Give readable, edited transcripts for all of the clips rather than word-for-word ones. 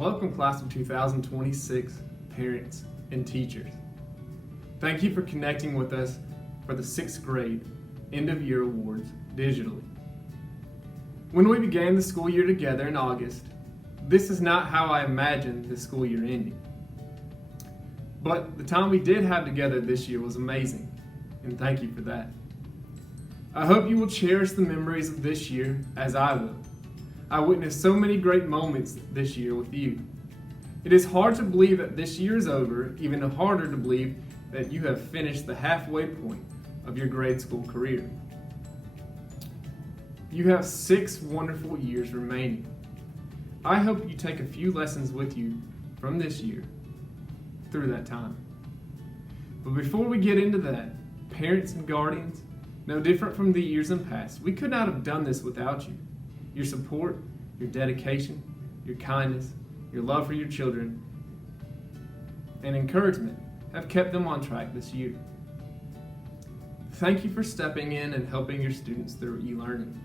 welcome class of 2026 parents and teachers. Thank you for connecting with us for the 6th grade end of year awards digitally. When we began the school year together in August, this is not how I imagined the school year ending. But the time we did have together this year was amazing, and thank you for that. I hope you will cherish the memories of this year as I will. I witnessed so many great moments this year with you. It is hard to believe that this year is over, even harder to believe that you have finished the halfway point of your grade school career. You have 6 wonderful years remaining. I hope you take a few lessons with you from this year through that time. But before we get into that, parents and guardians, no different from the years in past, we could not have done this without you. Your support, your dedication, your kindness, your love for your children, and encouragement have kept them on track this year. Thank you for stepping in and helping your students through e-learning.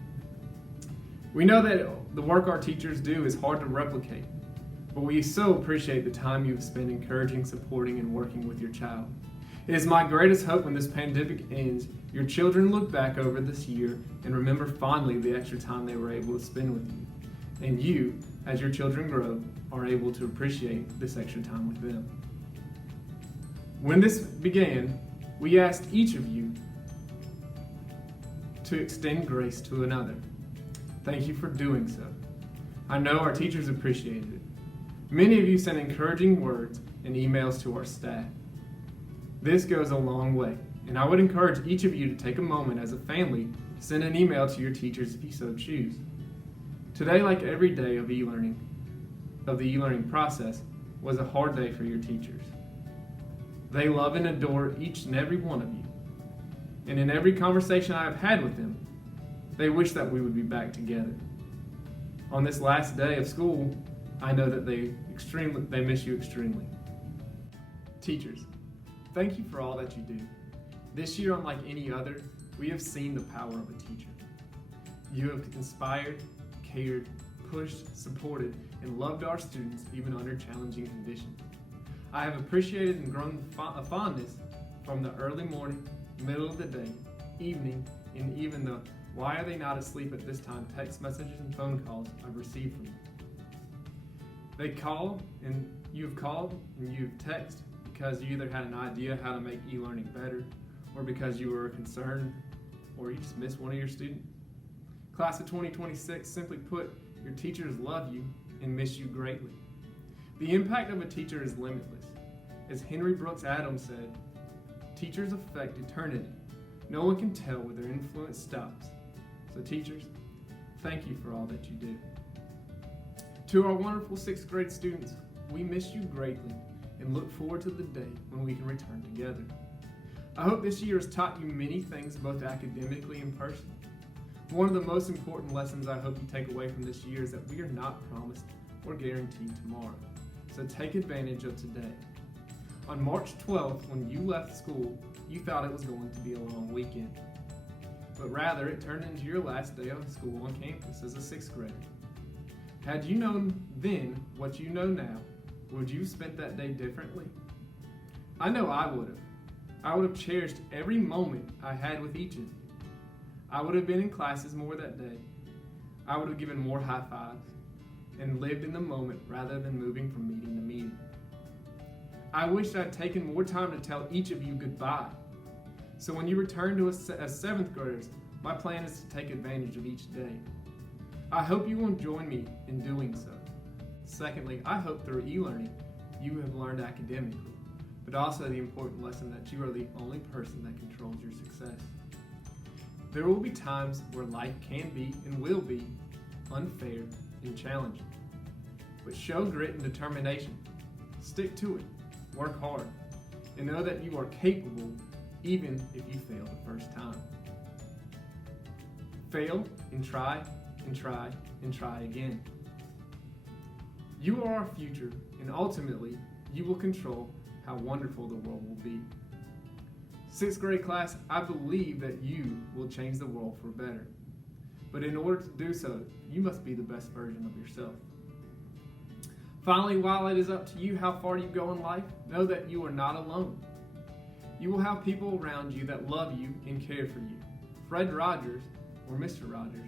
We know that the work our teachers do is hard to replicate, but we so appreciate the time you've spent encouraging, supporting, and working with your child. It is my greatest hope when this pandemic ends, your children look back over this year and remember fondly the extra time they were able to spend with you. And you, as your children grow, are able to appreciate this extra time with them. When this began, we asked each of you to extend grace to another. Thank you for doing so. I know our teachers appreciated it. Many of you sent encouraging words and emails to our staff. This goes a long way, and I would encourage each of you to take a moment as a family to send an email to your teachers if you so choose. Today, like every day of the e-learning process, was a hard day for your teachers. They love and adore each and every one of you, and in every conversation I have had with them, they wish that we would be back together. On this last day of school, I know that they miss you extremely. Teachers, thank you for all that you do. This year, unlike any other, we have seen the power of a teacher. You have inspired, cared, pushed, supported, and loved our students even under challenging conditions. I have appreciated and grown a fondness from the early morning, middle of the day, evening, and even the "why are they not asleep at this time" text messages and phone calls I've received from you. You've called and you've texted because you either had an idea how to make e-learning better, or because you were concerned, or you just missed one of your students. Class of 2026, simply put, your teachers love you and miss you greatly. The impact of a teacher is limitless. As Henry Brooks Adams said, teachers affect eternity. No one can tell where their influence stops. So teachers, thank you for all that you do. To our wonderful 6th grade students, we miss you greatly and look forward to the day when we can return together. I hope this year has taught you many things, both academically and personally. One of the most important lessons I hope you take away from this year is that we are not promised or guaranteed tomorrow. So take advantage of today. On March 12th, when you left school, you thought it was going to be a long weekend. But rather, it turned into your last day of school on campus as a 6th grader. Had you known then what you know now, would you have spent that day differently? I know I would have. I would have cherished every moment I had with each of you. I would have been in classes more that day. I would have given more high fives and lived in the moment rather than moving from meeting to meeting. I wish I'd taken more time to tell each of you goodbye. So when you return to as 7th graders, my plan is to take advantage of each day. I hope you will join me in doing so. Secondly, I hope through e-learning you have learned academically, but also the important lesson that you are the only person that controls your success. There will be times where life can be and will be unfair and challenging, but show grit and determination. Stick to it, work hard, and know that you are capable even if you fail the first time. Fail and try and try and try again. You are our future, and ultimately, you will control how wonderful the world will be. 6th grade class, I believe that you will change the world for better. But in order to do so, you must be the best version of yourself. Finally, while it is up to you how far you go in life, know that you are not alone. You will have people around you that love you and care for you. Fred Rogers, or Mr. Rogers,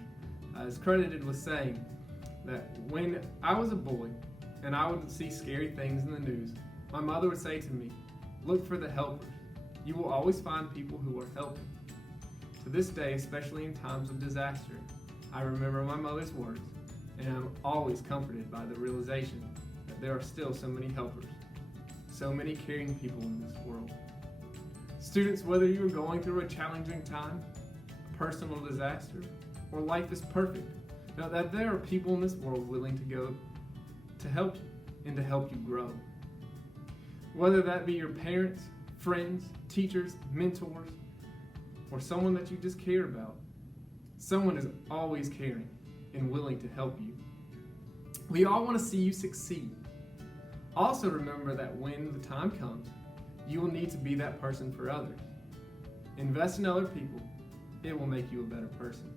is credited with saying that when I was a boy and I would see scary things in the news, my mother would say to me, "Look for the helpers. You will always find people who are helping." To this day, especially in times of disaster, I remember my mother's words, and I'm always comforted by the realization that there are still so many helpers, so many caring people in this world. Students, whether you are going through a challenging time, a personal disaster, or life is perfect, know that there are people in this world willing to go to help you and to help you grow. Whether that be your parents, friends, teachers, mentors, or someone that you just care about, someone is always caring and willing to help you. We all want to see you succeed. Also remember that when the time comes, you will need to be that person for others. Invest in other people. It will make you a better person.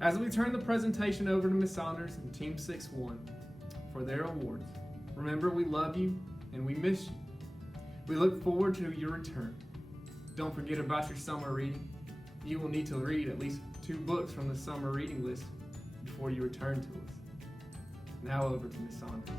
As we turn the presentation over to Ms. Saunders and Team 6-1 for their awards, remember we love you and we miss you. We look forward to your return. Don't forget about your summer reading. You will need to read at least 2 books from the summer reading list before you return to us. Now over to Ms. Saunders.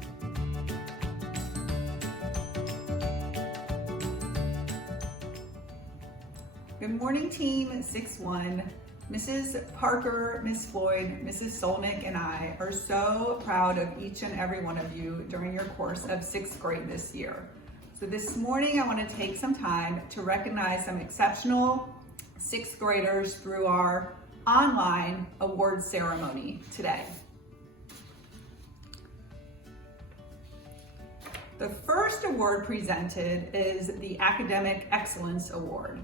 Good morning, Team 6-1. Mrs. Parker, Ms. Floyd, Mrs. Solnick, and I are so proud of each and every one of you during your course of 6th grade this year. So this morning, I want to take some time to recognize some exceptional 6th graders through our online award ceremony today. The first award presented is the Academic Excellence Award.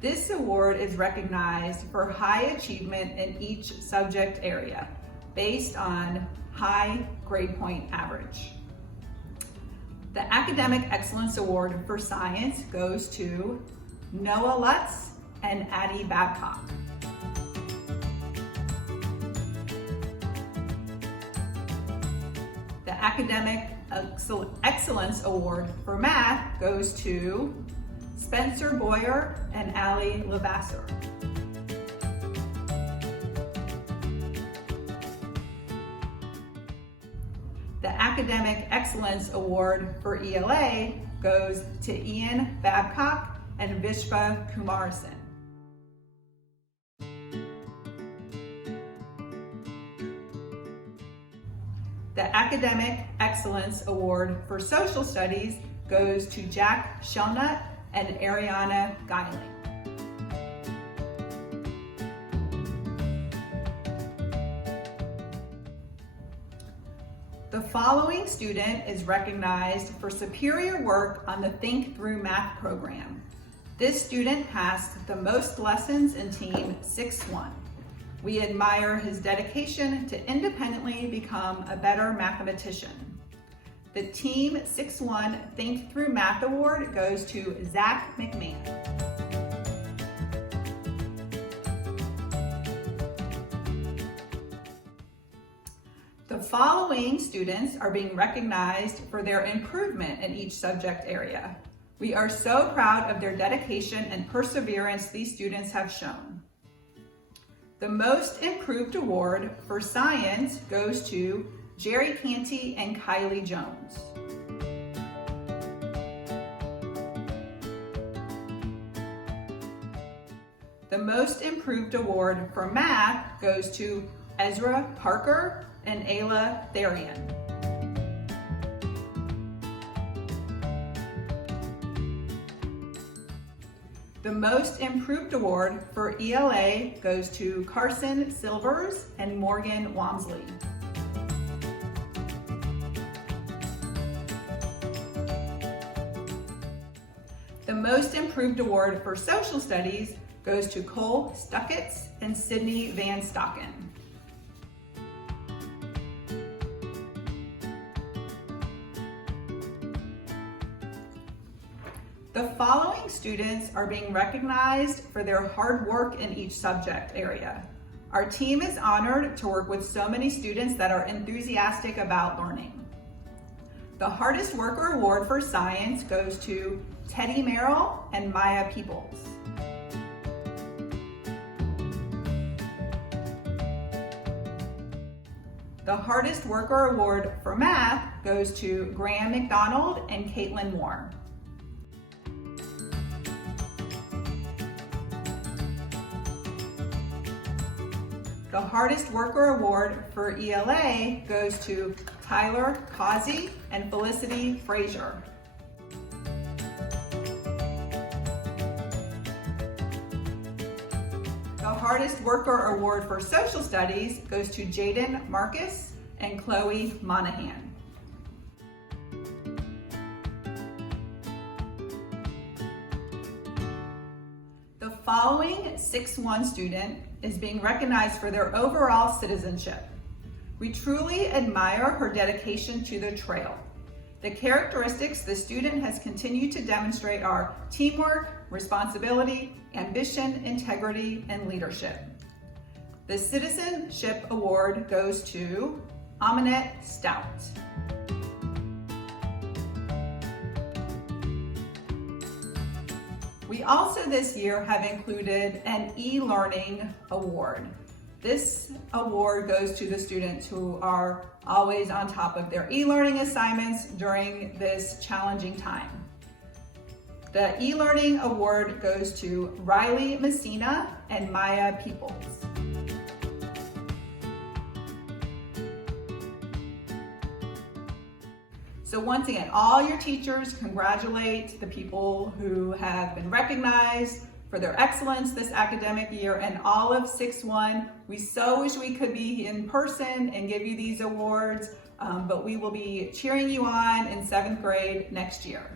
This award is recognized for high achievement in each subject area based on high grade point average. The Academic Excellence Award for Science goes to Noah Lutz and Addie Babcock. The Academic Excellence Award for Math goes to Spencer Boyer and Allie Levasseur. The Academic Excellence Award for ELA goes to Ian Babcock and Vishva Kumarsan. The Academic Excellence Award for Social Studies goes to Jack Shelnut and Ariana Geiling. The following student is recognized for superior work on the Think Through Math program. This student passed the most lessons in Team 6-1. We admire his dedication to independently become a better mathematician. The Team 6-1 Think Through Math Award goes to Zach McMahon. The following students are being recognized for their improvement in each subject area. We are so proud of their dedication and perseverance these students have shown. The Most Improved Award for Science goes to Jerry Canty and Kylie Jones. The Most Improved Award for Math goes to Ezra Parker and Ayla Therian. The Most Improved Award for ELA goes to Carson Silvers and Morgan Wamsley. The Most Improved Award for Social Studies goes to Cole Stuckitz and Sydney Van Stocken. The following students are being recognized for their hard work in each subject area. Our team is honored to work with so many students that are enthusiastic about learning. The Hardest Worker Award for Science goes to Teddy Merrill and Maya Peoples. The Hardest Worker Award for Math goes to Graham McDonald and Caitlin Moore. The Hardest Worker Award for ELA goes to Tyler Causey and Felicity Frazier. The Hardest Worker Award for Social Studies goes to Jaden Marcus and Chloe Monahan. The following 6-1 student is being recognized for their overall citizenship. We truly admire her dedication to the trail. The characteristics the student has continued to demonstrate are teamwork, responsibility, ambition, integrity, and leadership. The Citizenship Award goes to Aminette Stout. We also this year have included an e-learning award. This award goes to the students who are always on top of their e-learning assignments during this challenging time. The e-learning award goes to Riley Messina and Maya Peoples. So once again, all your teachers congratulate the people who have been recognized for their excellence this academic year, and all of 6-1. We so wish we could be in person and give you these awards, but we will be cheering you on in 7th grade next year.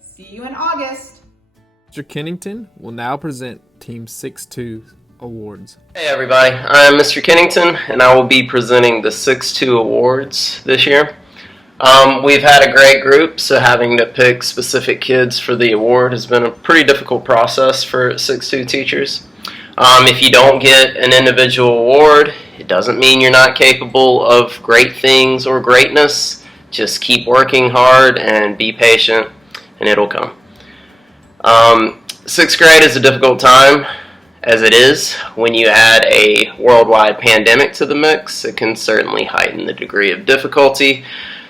See you in August. Mr. Kennington will now present Team 6-2 awards. Hey everybody, I'm Mr. Kennington and I will be presenting the 6-2 awards this year. We've had a great group, so having to pick specific kids for the award has been a pretty difficult process for 6-2 teachers. If you don't get an individual award, it doesn't mean you're not capable of great things or greatness. Just keep working hard and be patient and it'll come. 6th grade is a difficult time, as it is. When you add a worldwide pandemic to the mix, it can certainly heighten the degree of difficulty.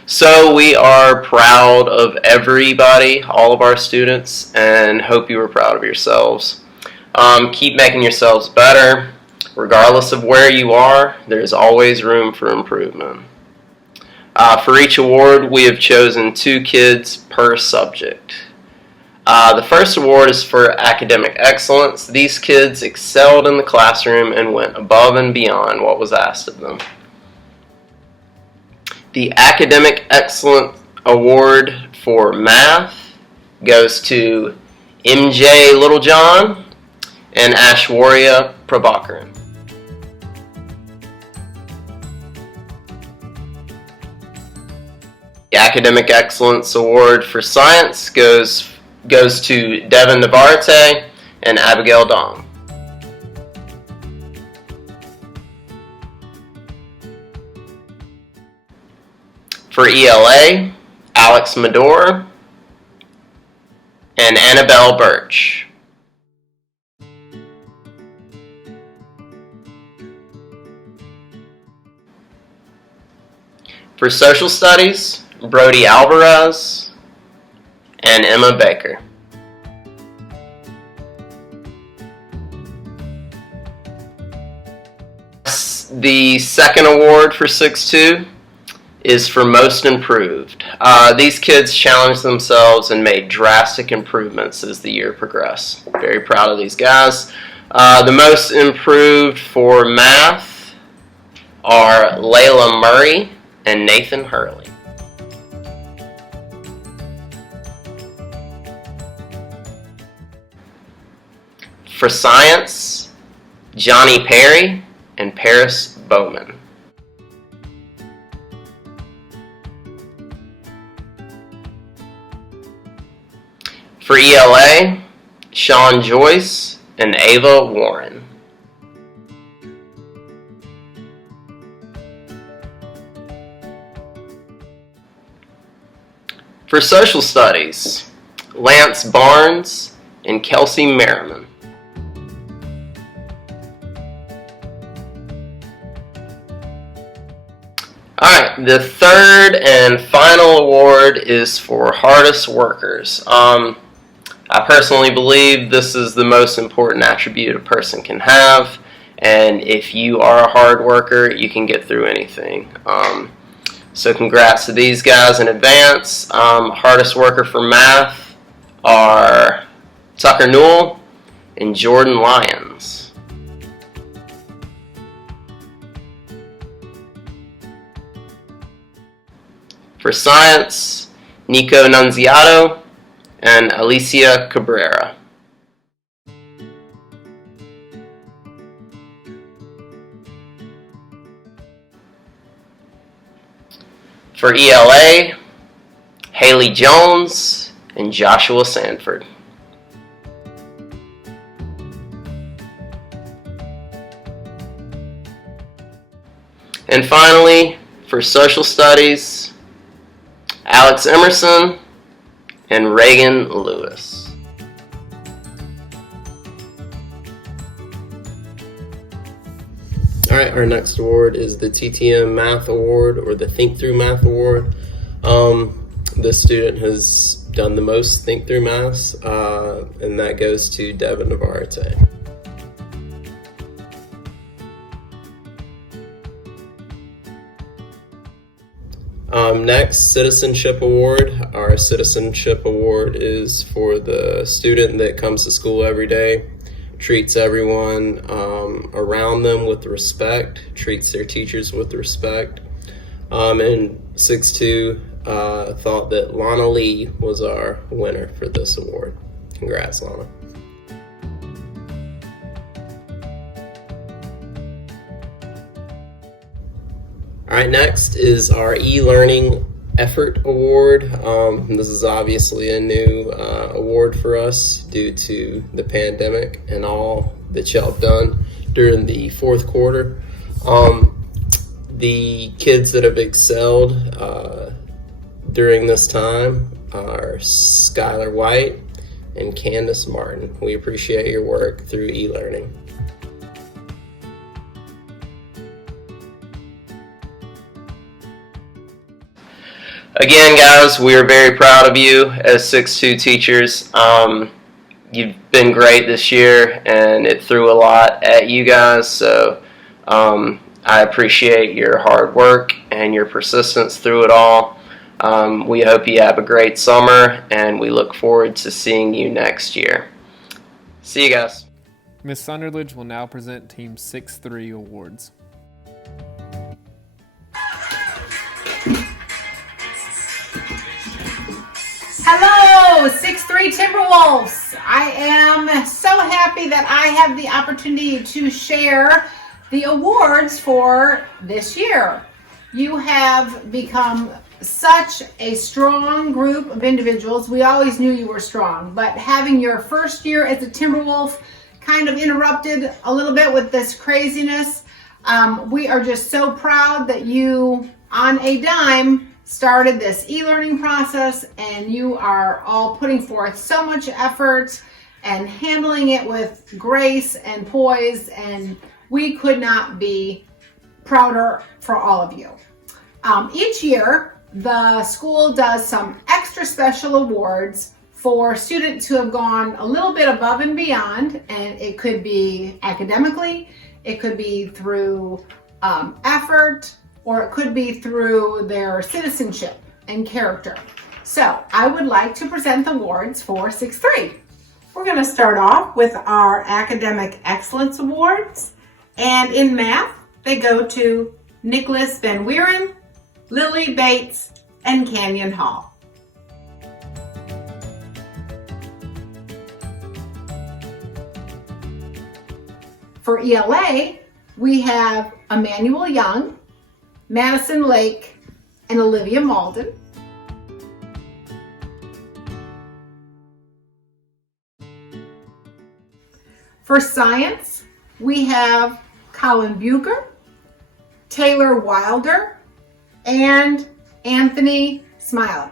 So we are proud of everybody, all of our students, and hope you are proud of yourselves. Keep making yourselves better. Regardless of where you are, there's always room for improvement. For each award, we have chosen 2 kids per subject. The first award is for academic excellence. These kids excelled in the classroom and went above and beyond what was asked of them. The Academic Excellence Award for Math goes to MJ Littlejohn and Ashwarya Prabhakaran. The Academic Excellence Award for Science goes to Devin Navarrete and Abigail Dong. For ELA, Alex Medor and Annabelle Birch. For Social Studies, Brody Alvarez and Emma Baker. The second award for 6-2 is for Most Improved. These kids challenged themselves and made drastic improvements as the year progressed. Very proud of these guys. The Most Improved for Math are Layla Murray and Nathan Hurley. For Science, Johnny Perry and Paris Bowman. For ELA, Sean Joyce and Ava Warren. For social studies, Lance Barnes and Kelsey Merriman. Alright, the third and final award is for hardest workers. I personally believe this is the most important attribute a person can have, and if you are a hard worker, you can get through anything. So congrats to these guys in advance. Hardest worker for math are Tucker Newell and Jordan Lyons. For science, Nico Nunziato and Alicia Cabrera. For ELA, Haley Jones and Joshua Sanford. And finally, for social studies, Alex Emerson and Reagan Lewis. Alright, our next award is the TTM Math Award, or the Think Through Math Award. This student has done the most Think Through Maths, and that goes to Devin Navarrete. Next, Citizenship Award. Our Citizenship Award is for the student that comes to school every day, treats everyone around them with respect, treats their teachers with respect. And 6-2 thought that Lana Lee was our winner for this award. Congrats, Lana. All right, next is our e-learning effort award. This is obviously a new award for us due to the pandemic and all that y'all have done during the fourth quarter. The kids that have excelled during this time are Skylar White and Candace Martin. We appreciate your work through e-learning. Again, guys, we are very proud of you as 6-2 teachers. You've been great this year, and it threw a lot at you guys, so I appreciate your hard work and your persistence through it all. We hope you have a great summer, and we look forward to seeing you next year. See you guys. Ms. Sunderledge will now present Team 6-3 awards. Hello, 6-3 Timberwolves. I am so happy that I have the opportunity to share the awards for this year. You have become such a strong group of individuals. We always knew you were strong, but having your first year as a Timberwolf kind of interrupted a little bit with this craziness. We are just so proud that you, on a dime, started this e-learning process, and you are all putting forth so much effort and handling it with grace and poise, and we could not be prouder for all of you. Each year, the school does some extra special awards for students who have gone a little bit above and beyond, and it could be academically, it could be through effort, or it could be through their citizenship and character. So I would like to present the awards for 6-3. We're going to start off with our Academic Excellence Awards. And in math, they go to Nicholas Van Wieren, Lily Bates, and Canyon Hall. For ELA, we have Emmanuel Young, Madison Lake, and Olivia Malden. For science, we have Colin Bucher, Taylor Wilder, and Anthony Smiley.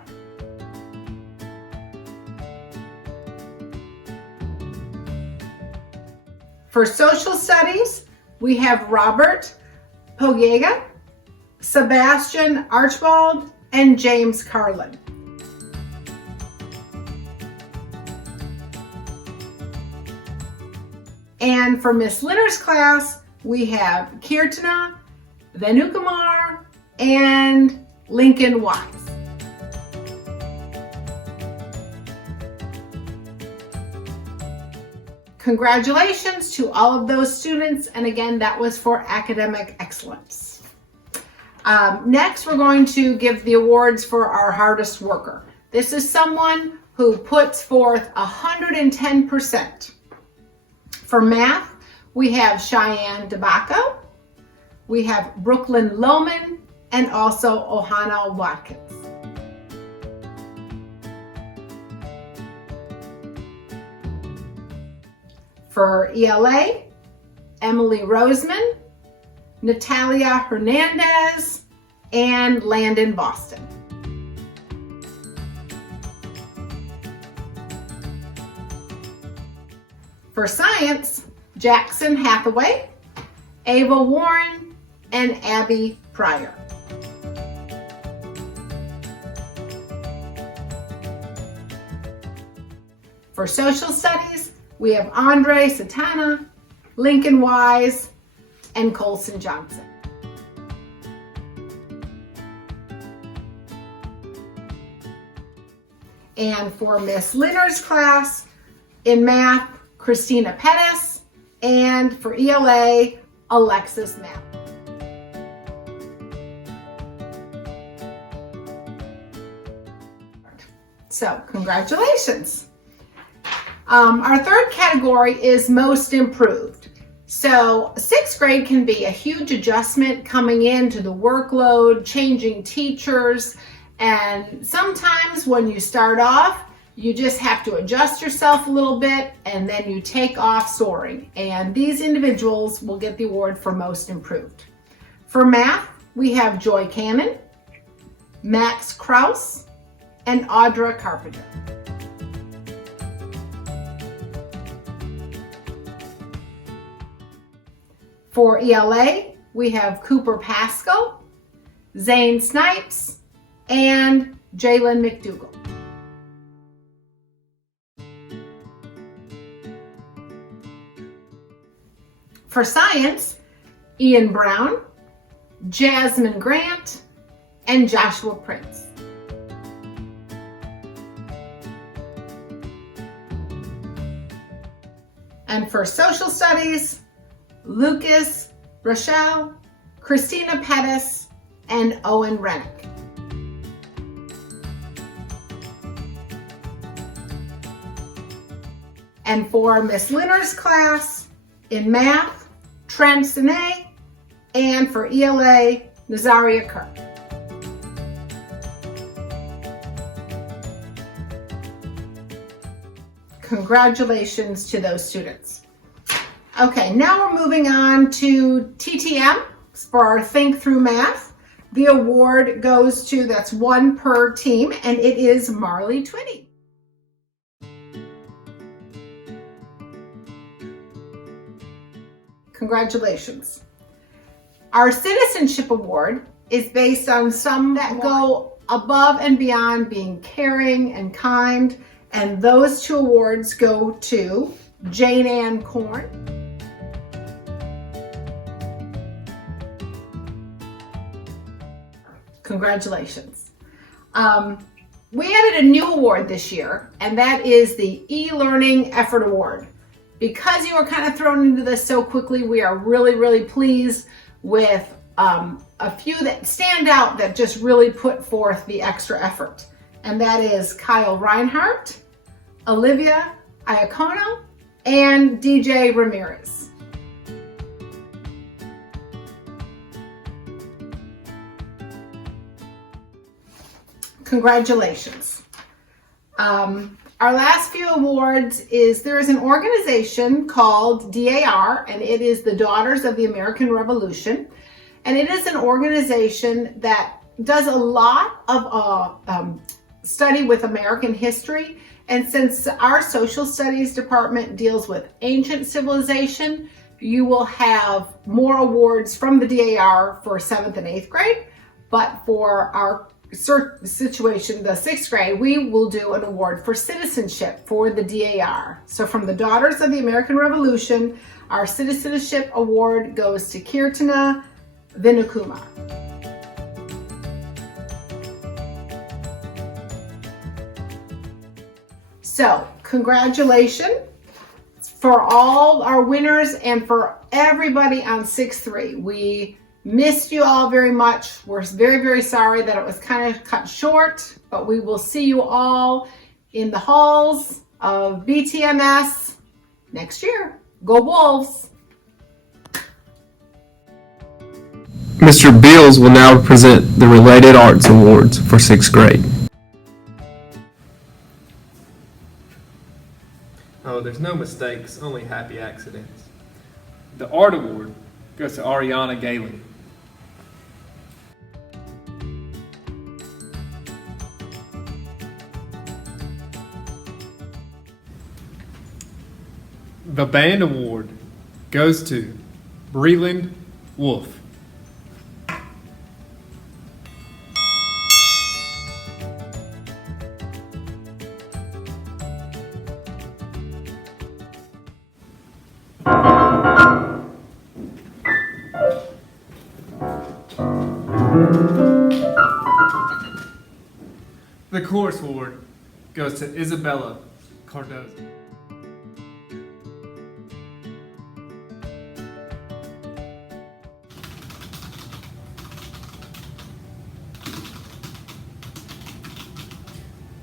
For social studies, we have Robert Pogega, Sebastian Archibald, and James Carlin. And for Miss Linner's class, we have Kirtana, Venukumar, and Lincoln Wise. Congratulations to all of those students, and again, that was for academic excellence. Next, we're going to give the awards for our hardest worker. This is someone who puts forth 110%. For math, we have Cheyenne DeBacco, we have Brooklyn Lohman, and also Ohana Watkins. For ELA, Emily Roseman, Natalia Hernandez, and Landon Boston. For science, Jackson Hathaway, Ava Warren, and Abby Pryor. For social studies, we have Andre Satana, Lincoln Wise, and Colson Johnson. And for Miss Linner's class, in math, Christina Pettis, and for ELA, Alexis Mapp. So, congratulations. Our third category is most improved. So 6th grade can be a huge adjustment coming into the workload, changing teachers, and sometimes when you start off, you just have to adjust yourself a little bit and then you take off soaring. And these individuals will get the award for most improved. For math, we have Joy Cannon, Max Kraus, and Audra Carpenter. For ELA, we have Cooper Pascal, Zane Snipes, and Jalen McDougall. For science, Ian Brown, Jasmine Grant, and Joshua Prince. And for social studies, Lucas Rochelle, Christina Pettis, and Owen Rennick. And for Miss Linner's class, in math, Trent Sine, and for ELA, Nazaria Kirk. Congratulations to those students. Okay, now we're moving on to TTM for our Think Through Math. The award goes to, that's one per team, and it is Marley Twinney. Congratulations. Our Citizenship Award is based on some that go above and beyond being caring and kind, and those 2 awards go to Jane Ann Korn, congratulations. We added a new award this year, and that is the E-Learning Effort Award. Because you were kind of thrown into this so quickly, we are really, really pleased with a few that stand out that just really put forth the extra effort. And that is Kyle Reinhardt, Olivia Iacono, and DJ Ramirez. Congratulations. Our last few awards is, there is an organization called DAR, and it is the Daughters of the American Revolution. And it is an organization that does a lot of study with American history. And since our social studies department deals with ancient civilization, you will have more awards from the DAR for 7th and 8th grade. But for our situation, the 6th grade, we will do an award for citizenship for the DAR. So from the Daughters of the American Revolution, our citizenship award goes to Kirtana Vinukuma. So congratulations for all our winners and for everybody on 6-3. We missed you all very much. We're very, very sorry that it was kind of cut short, but we will see you all in the halls of BTMS next year. Go Wolves! Mr. Beals will now present the Related Arts Awards for 6th grade. Oh, there's no mistakes, only happy accidents. The Art Award goes to Ariana Gailey. The Band Award goes to Breland Wolf. The Chorus Award goes to Isabella Cardozo.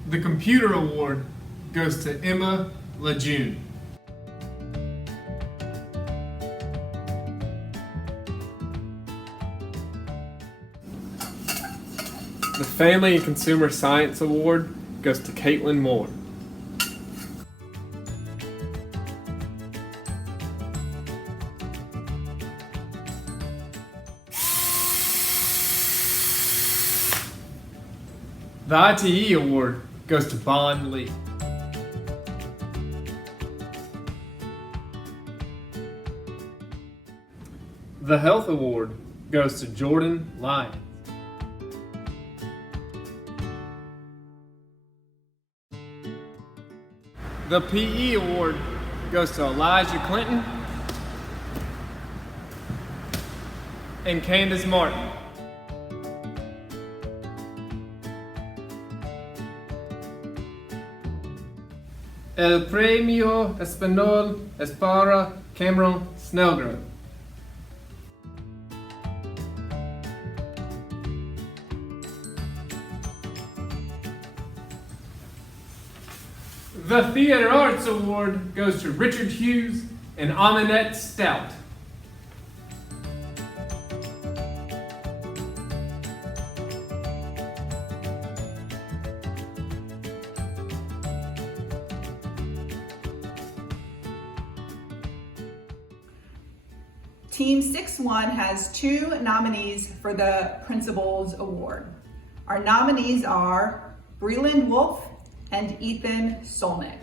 The Computer Award goes to Emma Lejeune. The Family and Consumer Science Award goes to Caitlin Moore. The ITE Award goes to Bon Lee. The Health Award goes to Jordan Lyons. The PE Award goes to Elijah Clinton and Candace Martin. El Premio Español es para Cameron Snellgrove. The Theater Arts Award goes to Richard Hughes and Aminette Stout. Team 6-1 has 2 nominees for the Principals Award. Our nominees are Breland Wolf and Ethan Solnick.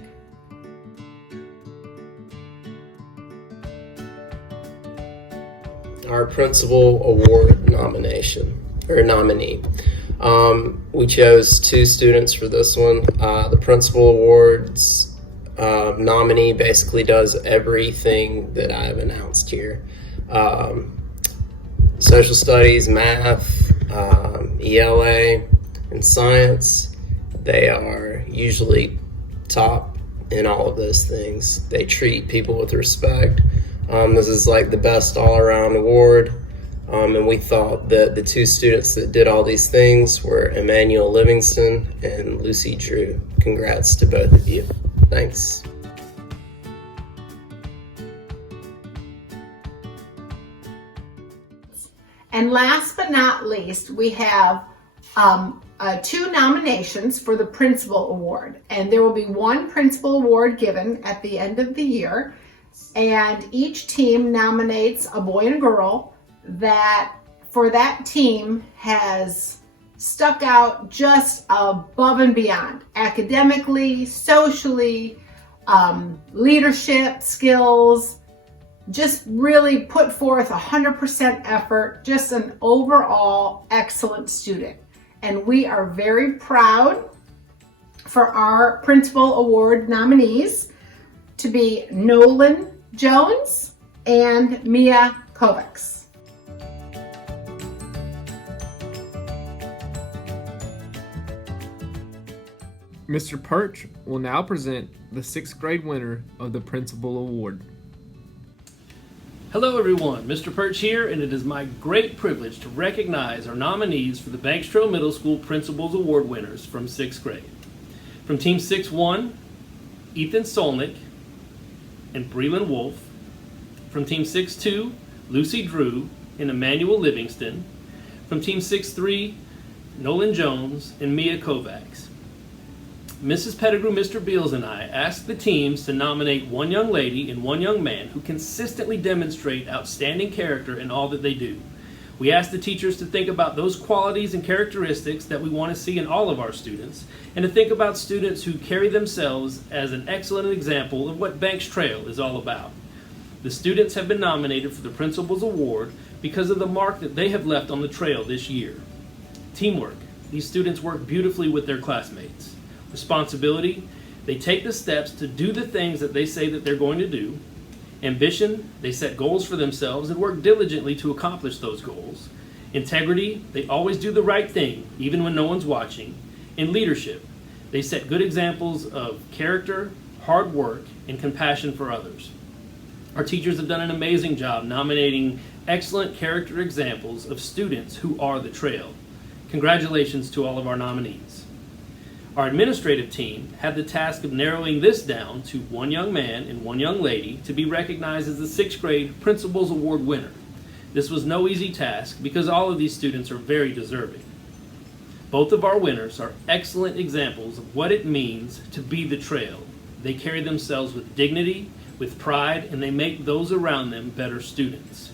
Our Principal Award nominee. We chose 2 students for this one. The Principal Awards nominee basically does everything that I've announced here. Social studies, math, ELA, and science. They are usually top in all of those things. They treat people with respect. This is like the best all-around award. And we thought that the 2 students that did all these things were Emmanuel Livingston and Lucy Drew. Congrats to both of you. Thanks. And last but not least, we have 2 nominations for the Principal Award. And there will be 1 Principal Award given at the end of the year. And each team nominates a boy and a girl that for that team has stuck out just above and beyond, academically, socially, leadership skills, just really put forth 100% effort, just an overall excellent student. And we are very proud for our Principal Award nominees to be Nolan Jones and Mia Kovacs. Mr. Perch will now present the 6th grade winner of the Principal Award. Hello everyone, Mr. Perch here, and it is my great privilege to recognize our nominees for the Banks Trail Middle School Principals Award winners from 6th grade. From Team 6-1, Ethan Solnick and Breland Wolf. From Team 6-2, Lucy Drew and Emmanuel Livingston. From Team 6-3, Nolan Jones and Mia Kovacs. Mrs. Pettigrew, Mr. Beals, and I asked the teams to nominate one young lady and one young man who consistently demonstrate outstanding character in all that they do. We asked the teachers to think about those qualities and characteristics that we want to see in all of our students, and to think about students who carry themselves as an excellent example of what Banks Trail is all about. The students have been nominated for the Principal's Award because of the mark that they have left on the trail this year. Teamwork. These students work beautifully with their classmates. Responsibility, they take the steps to do the things that they say that they're going to do. Ambition, they set goals for themselves and work diligently to accomplish those goals. Integrity, they always do the right thing, even when no one's watching. And leadership, they set good examples of character, hard work, and compassion for others. Our teachers have done an amazing job nominating excellent character examples of students who are the trail. Congratulations to all of our nominees. Our administrative team had the task of narrowing this down to one young man and one young lady to be recognized as the 6th grade Principal's Award winner. This was no easy task because all of these students are very deserving. Both of our winners are excellent examples of what it means to be the trail. They carry themselves with dignity, with pride, and they make those around them better students.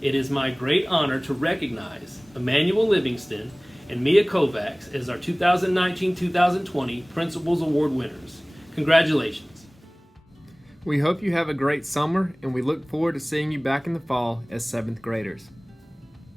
It is my great honor to recognize Emmanuel Livingston and Mia Kovacs as our 2019-2020 Principals Award winners. Congratulations. We hope you have a great summer, and we look forward to seeing you back in the fall as 7th graders.